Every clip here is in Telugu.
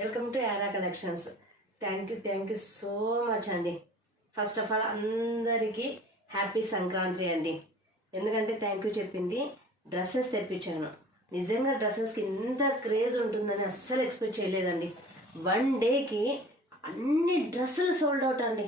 Welcome to Yaara collections. Thank you so much అండి. ఫస్ట్ ఆఫ్ ఆల్ అందరికీ హ్యాపీ సంక్రాంతి అండి. ఎందుకంటే థ్యాంక్ యూ చెప్పింది డ్రెస్సెస్ తెప్పించాను. నిజంగా డ్రెస్సెస్కి ఇంత క్రేజ్ ఉంటుందని అస్సలు ఎక్స్పెక్ట్ చేయలేదండి. 1 డేకి అన్ని డ్రెస్సులు సోల్డ్ అవుట్ అండి.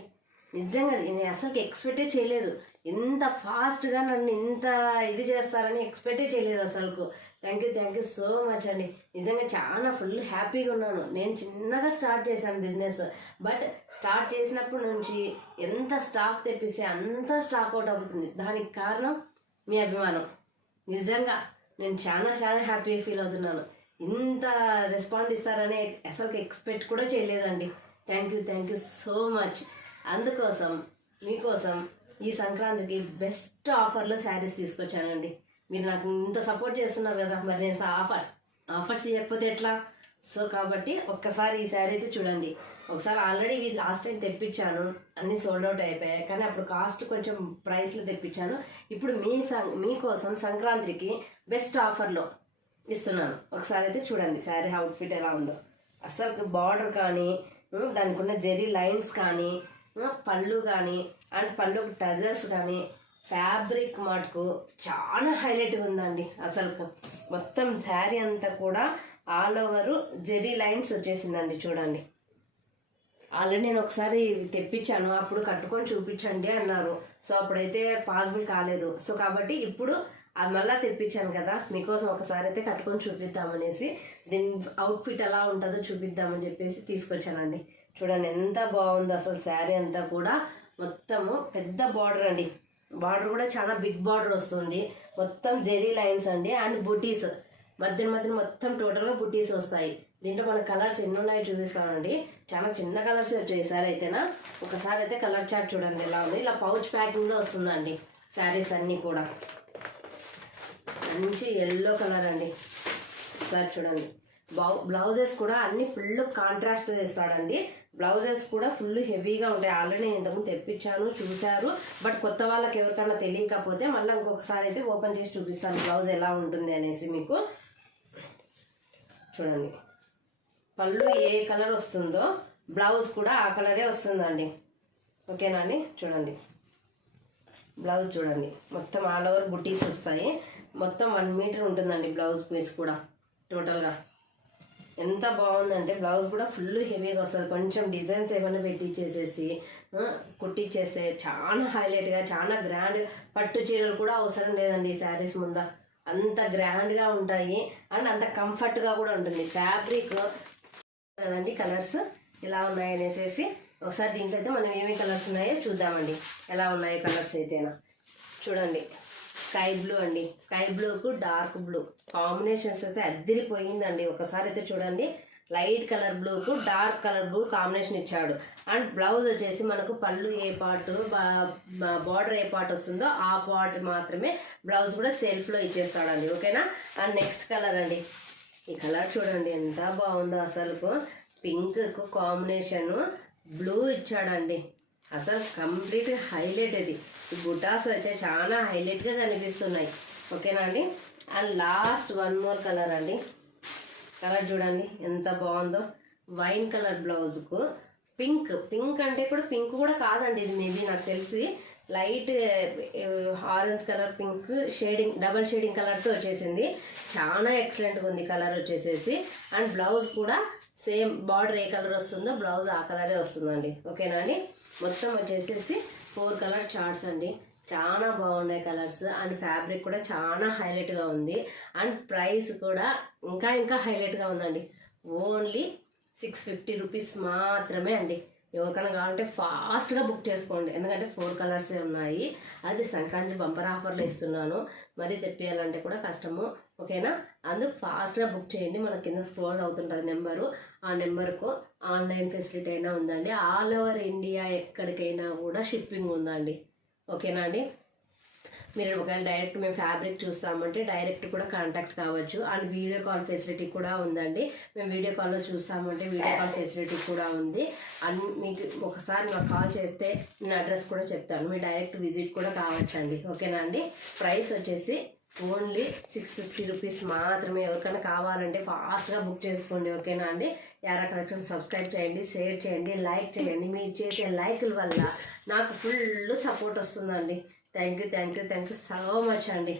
నిజంగా నేను అసలు ఎక్స్పెక్టే చేయలేదు. ఇంత ఫాస్ట్గా నన్ను ఇంత ఇది చేస్తారని ఎక్స్పెక్టే చేయలేదు అసలు. థ్యాంక్ యూ సో మచ్ అండి. నిజంగా చాలా ఫుల్ హ్యాపీగా ఉన్నాను. నేను చిన్నగా స్టార్ట్ చేశాను బిజినెస్. బట్ స్టార్ట్ చేసినప్పటి నుంచి ఎంత స్టాక్ తెప్పిస్తే అంత స్టాక్ అవుట్ అవుతుంది. దానికి కారణం మీ అభిమానం. నిజంగా నేను చాలా హ్యాపీగా ఫీల్ అవుతున్నాను. ఇంత రెస్పాన్స్ ఇస్తారని అసలు ఎక్స్పెక్ట్ కూడా చేయలేదండి. Thank you so much. అందుకోసం మీకోసం ఈ సంక్రాంతికి బెస్ట్ ఆఫర్లో శారీస్ తీసుకొచ్చానండి. మీరు నాకు ఇంత సపోర్ట్ చేస్తున్నారు కదా, మరి నేను ఆఫర్స్ ఇవ్వకపోతే ఎట్లా? సో కాబట్టి ఒక్కసారి ఈ శారీ అయితే చూడండి. ఒకసారి ఆల్రెడీ ఇవి లాస్ట్ టైం తెప్పించాను, అన్నీ సోల్డ్ అవుట్ అయిపోయాయి. కానీ అప్పుడు కాస్ట్ కొంచెం ప్రైస్లో తెప్పించాను. ఇప్పుడు మీకోసం సంక్రాంతికి బెస్ట్ ఆఫర్లో ఇస్తున్నాను. ఒకసారి అయితే చూడండి శారీ అవుట్ఫిట్ ఎలా ఉందో. అసలు బార్డర్ కానీ దానికి ఉన్న జెరీ లైన్స్ కానీ పళ్ళు కానీ అండ్ పళ్ళు టజల్స్ కానీ ఫ్యాబ్రిక్ మటుకు చాలా హైలైట్గా ఉందండి. అసలు మొత్తం శారీ అంతా కూడా ఆల్ ఓవర్ జెరీ లైన్స్ వచ్చేసిందండి. చూడండి, ఆల్రెడీ నేను ఒకసారి తెప్పించాను, అప్పుడు కట్టుకొని చూపించండి అన్నారు. సో అప్పుడైతే పాసిబుల్ కాలేదు. సో కాబట్టి ఇప్పుడు అది మళ్ళీ తెప్పించాను కదా, మీకోసం ఒకసారి అయితే కట్టుకొని చూపిద్దామనేసి, దీని అవుట్ఫిట్ ఎలా ఉంటుందో చూపిద్దామని చెప్పేసి తీసుకొచ్చానండి. చూడండి ఎంత బాగుందో అసలు. శారీ అంతా కూడా మొత్తము పెద్ద బార్డర్ అండి. బార్డర్ కూడా చాలా బిగ్ బార్డర్ వస్తుంది. మొత్తం జెరీ లైన్స్ అండి అండ్ బుటీస్ మధ్య మొత్తం టోటల్గా బుటీస్ వస్తాయి. దీంట్లో మన కలర్స్ ఎన్ని ఉన్నాయో చూపిస్తామండి. చాలా చిన్న కలర్స్ వచ్చేసారి అయితేనా. ఒకసారి అయితే కలర్ చార్ట్ చూడండి ఎలా ఉంది. ఇలా పౌచ్ ప్యాకింగ్లో వస్తుందండి శారీస్ అన్నీ కూడా. మంచి ఎల్లో కలర్ అండి. ఒకసారి చూడండి. బ్లౌజెస్ కూడా అన్ని ఫుల్ కాంట్రాస్ట్ ఇస్తాడండి. బ్లౌజెస్ కూడా ఫుల్ హెవీగా ఉంటాయి. ఆల్రెడీ నేను ఇంతకుముందు తెప్పించాను, చూశారు. బట్ కొత్త వాళ్ళకి ఎవరికైనా తెలియకపోతే మళ్ళీ ఇంకొకసారి అయితే ఓపెన్ చేసి చూపిస్తాను బ్లౌజ్ ఎలా ఉంటుంది అనేసి మీకు. చూడండి, పళ్ళు ఏ కలర్ వస్తుందో బ్లౌజ్ కూడా ఆ కలరే వస్తుందండి. ఓకేనా అండి? చూడండి బ్లౌజ్ చూడండి, మొత్తం ఆల్ ఓవర్ బుటీస్ వస్తాయి. మొత్తం 1 మీటర్ ఉంటుందండి బ్లౌజ్ పీస్ కూడా టోటల్గా. ఎంత బాగుందంటే బ్లౌజ్ కూడా ఫుల్ హెవీగా వస్తుంది. కొంచెం డిజైన్స్ ఏమైనా పెట్టించేసేసి కుట్టించేస్తే చాలా హైలైట్గా చాలా గ్రాండ్. పట్టు చీరలు కూడా అవసరం లేదండి ఈ శారీస్ ముంద. అంత గ్రాండ్గా ఉంటాయి అండ్ అంత కంఫర్ట్గా కూడా ఉంటుంది. ఫ్యాబ్రిక్ కదండి. కలర్స్ ఎలా ఉన్నాయి అనేసి ఒకసారి దీంట్లో అయితే మనం ఏమేమి కలర్స్ ఉన్నాయో చూద్దామండి. ఎలా ఉన్నాయి కలర్స్ అయితేనా. చూడండి, స్కై బ్లూ అండి. స్కై బ్లూకు డార్క్ బ్లూ కాంబినేషన్స్ అయితే అద్దరిపోయిందండి. ఒకసారి అయితే చూడండి. లైట్ కలర్ బ్లూకు డార్క్ కలర్ బ్లూ కాంబినేషన్ ఇచ్చాడు. అండ్ బ్లౌజ్ వచ్చేసి మనకు పళ్ళు ఏ పార్ట్ బార్డర్ ఏ పార్ట్ వస్తుందో ఆ పార్ట్ మాత్రమే బ్లౌజ్ కూడా సెల్ఫ్లో ఇచ్చేస్తాడండి. ఓకేనా? అండ్ నెక్స్ట్ కలర్ అండి. ఈ కలర్ చూడండి ఎంత బాగుందో అసలు. పింక్కు కాంబినేషను బ్లూ ఇచ్చాడండి. అసలు కంప్లీట్ హైలైట్ ఇది. ఈ బుటాస్ అయితే చాలా హైలైట్గా కనిపిస్తున్నాయి. ఓకేనా అండి? అండ్ లాస్ట్ 1 మోర్ కలర్ అండి. కలర్ చూడండి ఎంత బాగుందో. వైన్ కలర్ బ్లౌజ్కు పింక్ అంటే కూడా పింక్ కూడా కాదండి ఇది. మేబీ నాకు తెలిసి light orange colour pink shading double shading కలర్తో వచ్చేసింది. చాలా ఎక్సలెంట్గా ఉంది కలర్ వచ్చేసేసి. అండ్ బ్లౌజ్ కూడా సేమ్ బార్డర్ ఏ కలర్ వస్తుందో బ్లౌజ్ ఆ కలరే వస్తుందండి. ఓకేనా అండి? మొత్తం వచ్చేసేసి 4 కలర్ చార్ట్స్ అండి. చాలా బాగున్నాయి కలర్స్. అండ్ ఫ్యాబ్రిక్ కూడా చాలా హైలైట్గా ఉంది. అండ్ ప్రైస్ కూడా ఇంకా హైలైట్గా ఉందండి. ఓన్లీ 650 రూపీస్ మాత్రమే అండి. ఎవరికైనా కావాలంటే ఫాస్ట్గా బుక్ చేసుకోండి. ఎందుకంటే 4 కలర్సే ఉన్నాయి. అది సంక్రాంతి బంపర్ ఆఫర్లో ఇస్తున్నాను. మరీ తెప్పియాలంటే కూడా కష్టము. ఓకేనా? అందుకు ఫాస్ట్గా బుక్ చేయండి. మన కింద స్క్రోల్ అవుతుంటుంది నెంబరు. ఆ నెంబర్కు ఆన్లైన్ ఫెసిలిటీ అయినా ఉందండి. ఆల్ ఓవర్ ఇండియా ఎక్కడికైనా కూడా షిప్పింగ్ ఉందండి. ఓకేనా అండి? మీరు ఒకవేళ డైరెక్ట్ మేము ఫ్యాబ్రిక్ చూస్తామంటే డైరెక్ట్ కూడా కాంటాక్ట్ కావచ్చు. అండ్ వీడియో కాల్ ఫెసిలిటీ కూడా ఉందండి. మేము వీడియో కాల్లో చూస్తామంటే వీడియో కాల్ ఫెసిలిటీ కూడా ఉంది. అండ్ మీకు ఒకసారి మాకు కాల్ చేస్తే నేను అడ్రస్ కూడా చెప్తాను. మీరు డైరెక్ట్ విజిట్ కూడా కావచ్చండి. ఓకేనా అండి? ప్రైస్ వచ్చేసి ఓన్లీ 650 రూపీస్ మాత్రమే. ఎవరికైనా కావాలంటే ఫాస్ట్గా బుక్ చేసుకోండి. ఓకేనా అండి? యారా కలెక్షన్ సబ్స్క్రైబ్ చేయండి, షేర్ చేయండి, లైక్ చేయండి. మీరు చేసే లైకుల వల్ల నాకు ఫుల్ సపోర్ట్ వస్తుందండి. థ్యాంక్ యూ సో మచ్ అండి.